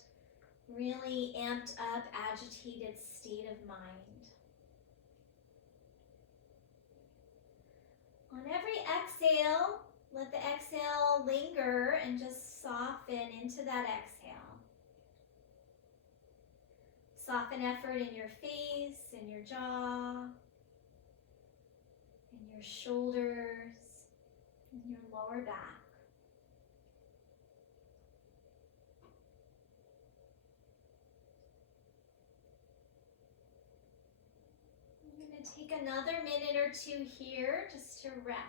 really amped up, agitated state of mind. On every exhale, let the exhale linger and just soften into that exhale. Soften effort in your face, in your jaw, in your shoulders, in your lower back. I'm going to take another minute or two here just to rest.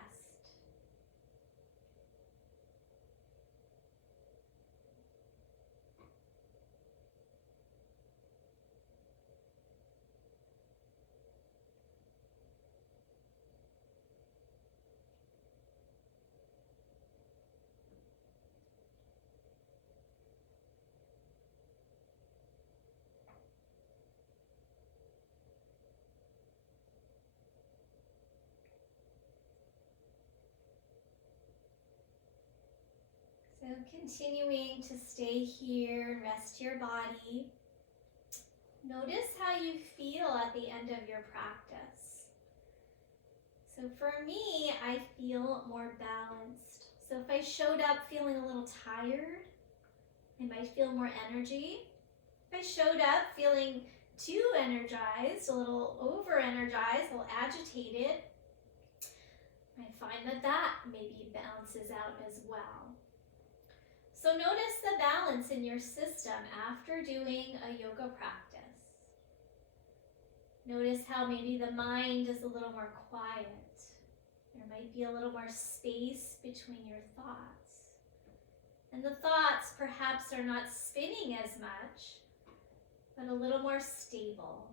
So continuing to stay here and rest your body. Notice how you feel at the end of your practice. So for me, I feel more balanced. So if I showed up feeling a little tired, I might feel more energy. If I showed up feeling too energized, a little over-energized, a little agitated, I find that that maybe balances out as well. So notice the balance in your system after doing a yoga practice. Notice how maybe the mind is a little more quiet. There might be a little more space between your thoughts. And the thoughts perhaps are not spinning as much, but a little more stable.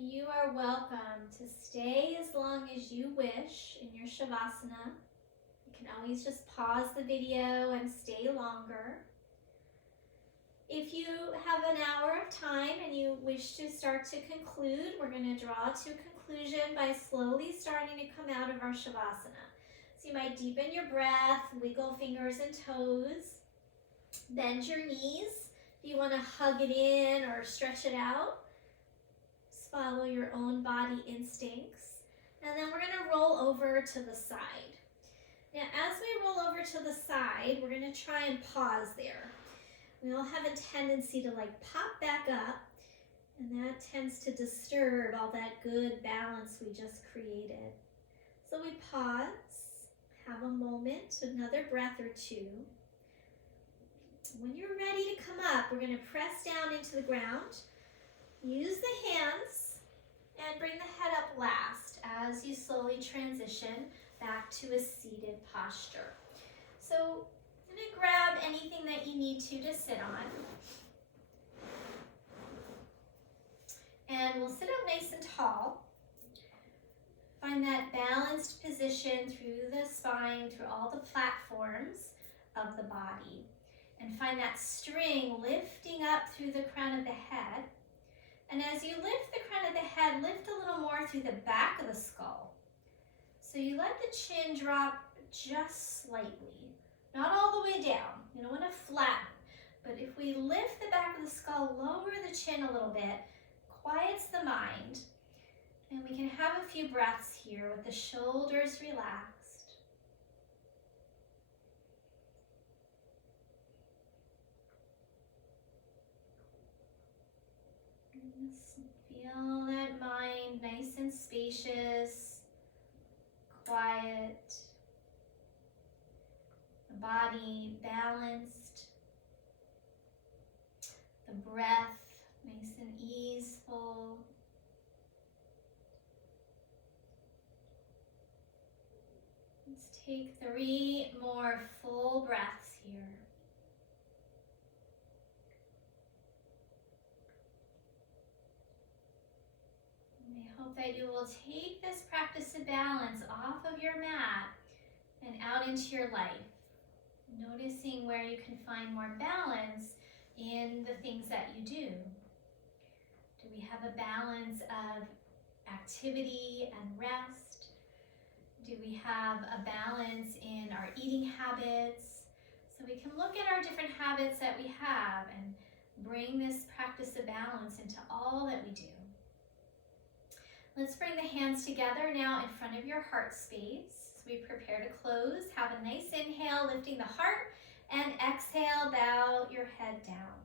You are welcome to stay as long as you wish in your Shavasana. You can always just pause the video and stay longer. If you have an hour of time and you wish to start to conclude, we're going to draw to conclusion by slowly starting to come out of our Shavasana. So you might deepen your breath, wiggle fingers and toes, bend your knees. If you want to hug it in or stretch it out, just follow your own body instincts. And then we're going to roll over to the side. Now, as we roll over to the side, we're going to try and pause there. We all have a tendency to pop back up, and that tends to disturb all that good balance we just created. So we pause, have a moment, another breath or two. When you're ready to come up, we're going to press down into the ground, use the hands, and bring the head up last as you slowly transition back to a seated posture. So I'm going to grab anything that you need to sit on. And we'll sit up nice and tall. Find that balanced position through the spine, through all the platforms of the body. And find that string lifting up through the crown of the head. And as you lift the crown of the head, lift a little more through the back of the skull. So you let the chin drop just slightly, not all the way down. You don't want to flatten, but if we lift the back of the skull, lower the chin a little bit, quiets the mind, and we can have a few breaths here with the shoulders relaxed. And just feel that mind nice and spacious, quiet, the body balanced, the breath nice and easeful. Let's take 3 more full breaths here. And I hope that you will take this practice of balance off of your mat and out into your life, noticing where you can find more balance in the things that you do. Do we have a balance of activity and rest? Do we have a balance in our eating habits? So we can look at our different habits that we have and bring this practice of balance into all that we do. Let's bring the hands together now in front of your heart space. As we prepare to close, have a nice inhale, lifting the heart, and exhale, bow your head down.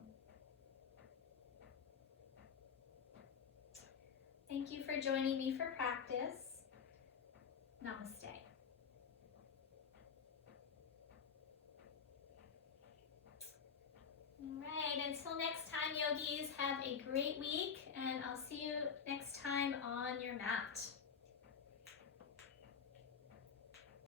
Thank you for joining me for practice. Namaste. All right, until next time, yogis, have a great week, and I'll